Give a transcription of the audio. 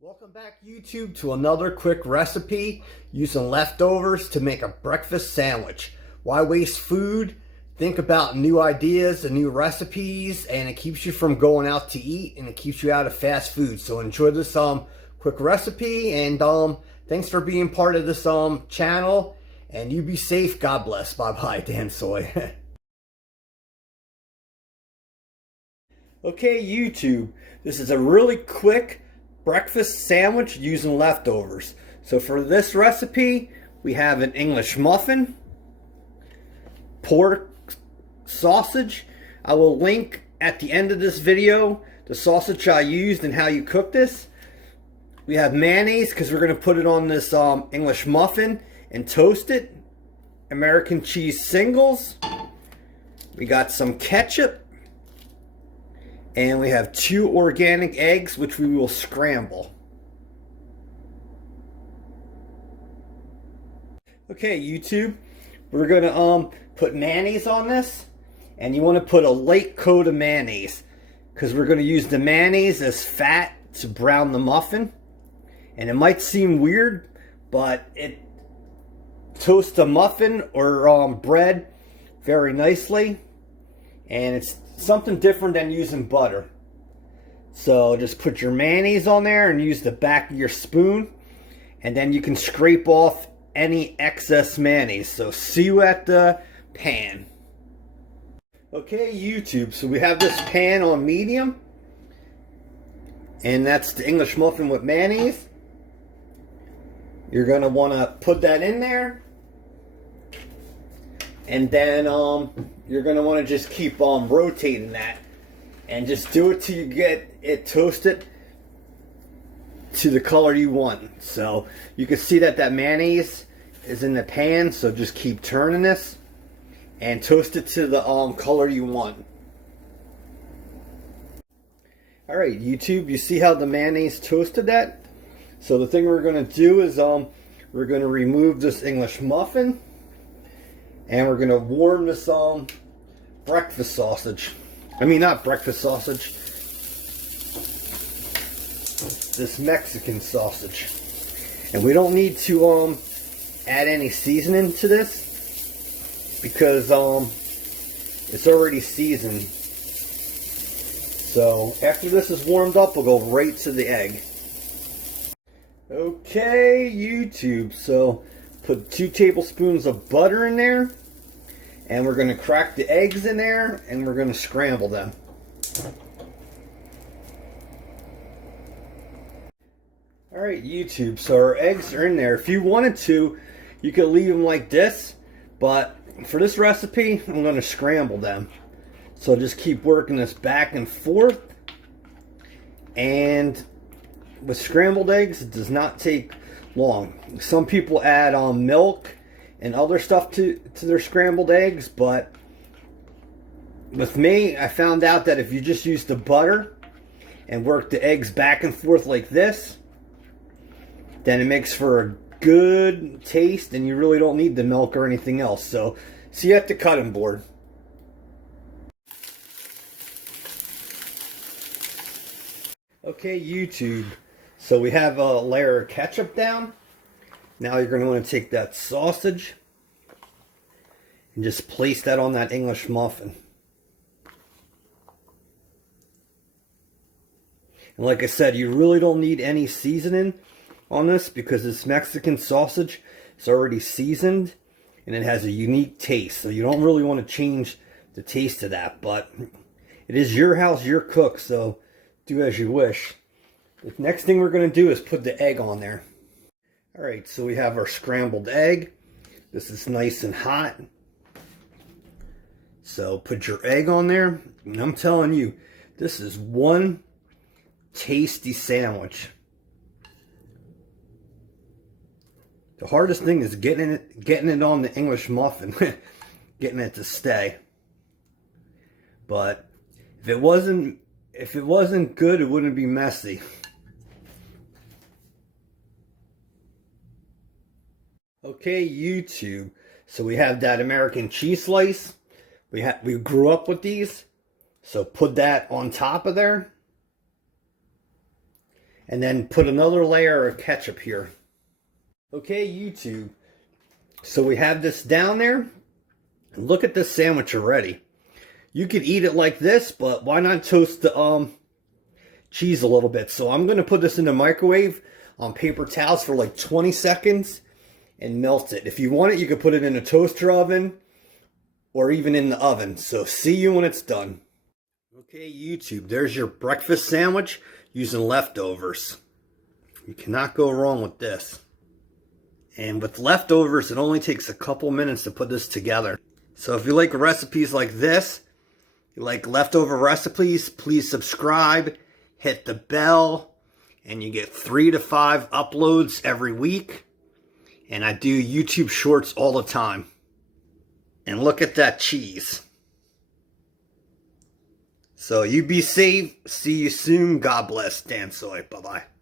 Welcome back, YouTube, to another quick recipe using leftovers to make a breakfast sandwich. Why waste food? Think about new ideas and new recipes, and it keeps you from going out to eat, and it keeps you out of fast food. So enjoy this quick recipe, and thanks for being part of this channel. And you be safe. God bless. Bye bye, Dan Soy. Okay, YouTube, this is a really quick breakfast sandwich using leftovers. So for this recipe, we have an English muffin, pork sausage. I will link at the end of this video the sausage I used and how you cook this. We have mayonnaise because we're going to put it on this English muffin and toast it. American cheese singles. We got some ketchup. And we have 2 organic eggs, which we will scramble. Okay, YouTube, we're gonna put mayonnaise on this, and you want to put a light coat of mayonnaise because we're going to use the mayonnaise as fat to brown the muffin. And it might seem weird, but it toasts the muffin or bread very nicely, and it's something different than using butter. So just put your mayonnaise on there and use the back of your spoon, and then you can scrape off any excess mayonnaise. So see you at the pan. Okay, YouTube, so we have this pan on medium, and that's the English muffin with mayonnaise. You're going to want to put that in there, and then you're going to want to just keep rotating that, and just do it till you get it toasted to the color you want. So you can see that mayonnaise is in the pan, so just keep turning this and toast it to the color you want. Alright, YouTube, you see how the mayonnaise toasted that? So the thing we're going to do is we're going to remove this English muffin, and we're going to warm this breakfast sausage. I mean, not breakfast sausage. This Mexican sausage. And we don't need to add any seasoning to this because it's already seasoned. So after this is warmed up, we'll go right to the egg. Okay, YouTube, so put 2 tablespoons of butter in there, and we're going to crack the eggs in there, and we're going to scramble them. Alright, YouTube, so our eggs are in there. If you wanted to, you could leave them like this, but for this recipe, I'm going to scramble them. So just keep working this back and forth, and with scrambled eggs, it does not take long. Some people add milk and other stuff to their scrambled eggs, but with me, I found out that if you just use the butter and work the eggs back and forth like this, then it makes for a good taste, and you really don't need the milk or anything else. So see you at the cutting board. Okay, YouTube, so we have a layer of ketchup down. Now you're going to want to take that sausage and just place that on that English muffin. And like I said, you really don't need any seasoning on this because this Mexican sausage is already seasoned and it has a unique taste. So you don't really want to change the taste of that, but it is your house, your cook, so do as you wish. The next thing we're going to do is put the egg on there. Alright, so we have our scrambled egg. This is nice and hot. So put your egg on there. And I'm telling you, this is one tasty sandwich. The hardest thing is getting it on the English muffin. Getting it to stay. But if it wasn't good, it wouldn't be messy. Okay, YouTube, so we have that American cheese slice. We grew up with these, so put that on top of there. and then put another layer of ketchup here. Okay, YouTube. So we have this down there. Look at this sandwich already. You could eat it like this, but why not toast the cheese a little bit? So I'm going to put this in the microwave on paper towels for like 20 seconds and melt it. If you want it, you could put it in a toaster oven or even in the oven. So see you when it's done. Okay, YouTube, there's your breakfast sandwich using leftovers. You cannot go wrong with this. And with leftovers, it only takes a couple minutes to put this together. So if you like recipes like this, you like leftover recipes, please subscribe, hit the bell, and you get 3 to 5 uploads every week. And I do YouTube shorts all the time. And look at that cheese. So you be safe. See you soon. God bless. Dan Soy. Bye-bye.